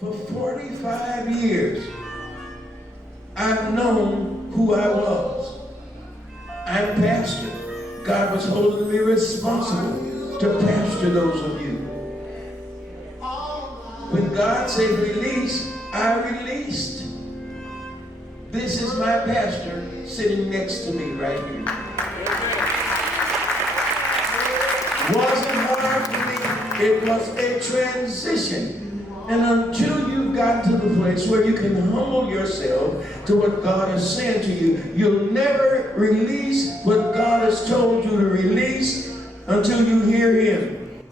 For 45 years, I've known who I was. I'm pastor. God was holding me responsible to pastor those of you. When God said release, I released. This is my pastor sitting next to me right here. Wasn't hard for me. It was a transition. And until you've gotten to the place where you can humble yourself to what God is saying to you, you'll never release what God has told you to release until you hear Him.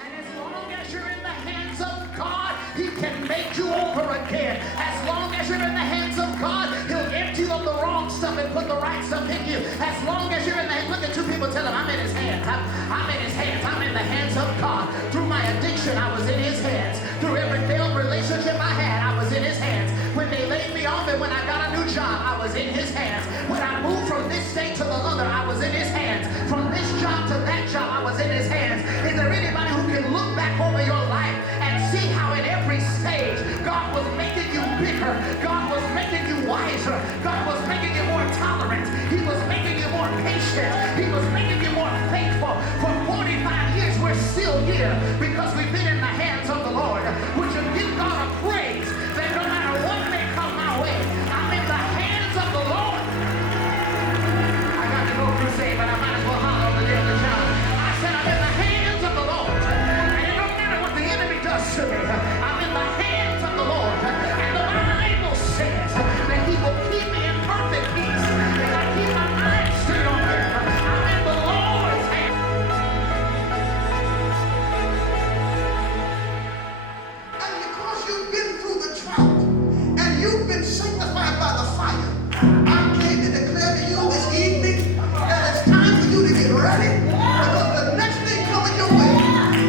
And as long as you're in the hands of God, He can make you over again. As long as you're in the hands of God, He'll empty you of the wrong stuff and put the right stuff in you. As long as you're in the hands, look at two people, tell them, I'm in His hands. I'm in His hands. I'm in the hands of God. Through my addiction, I was in His hands. Through every failed relationship I had, I was in His hands. When they laid me off and when I got a new job, I was in His hands. When I moved from this state to the other, I was in His hands. From this job to that job, I was in His hands. Is there anybody who can look back over your life and see how in every stage God was making you bigger, God was making you wiser, God was making you more tolerant, He was making you more patient, He was making you more faithful. For 45 years we're still here because we've been in the hands of the Lord. Would you give God a praise that no matter what may come my way, I'm in the hands of the Lord? I got to go crusade, but I might as well holler on the day of the job. I said I'm in the hands of the Lord, and it don't matter what the enemy does to me. I'm in the hands of the Lord, and the Bible says that He will keep me in perfect peace if I keep my mind stayed on Him. I'm in the Lord's hands. And because you've been through the drought and you've been sanctified by the fire, I came to declare to you this evening that it's time for you to get ready, because the next thing coming your way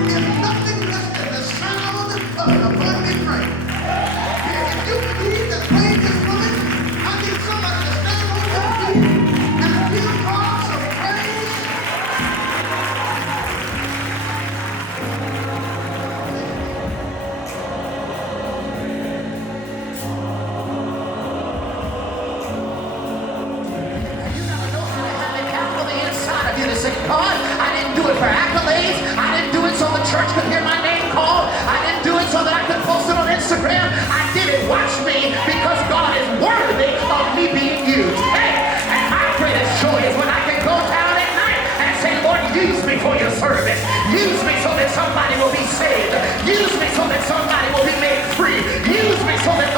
is nothing less than the sound of an abundant rain. If you believe that rain is coming, I need somebody to stand on your feet and give God some praise. You never know how to have it down on the inside of you to say, God, I didn't do it for accolades. I didn't do it so the church could hear my name called. I didn't do it so that I could post it on Instagram. I did it, watch me, because God is worthy of me being used. Hey, and my greatest joy is when I can go down at night and say, Lord, use me for your service. Use me so that somebody will be saved. Use me so that somebody will be made free. Use me so that